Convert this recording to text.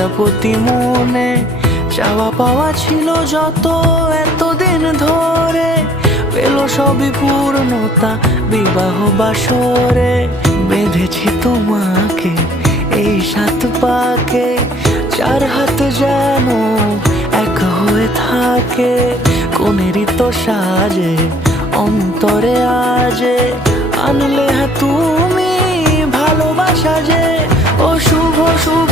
প্রজাপতি মনে চাওয়া পাওয়া ছিল যত এতদিন ধরে, পেল সবই পূর্ণতা বিবাহ বাসরে। বেঁধেছি তোমাকে এই 7 পাকে, 4 হাত যেন এক হয়ে থাকে। কোনেরই তো সাজে অন্তরে আজে আনলে তুমি ভালোবাসা যে। ও শুভ শুভ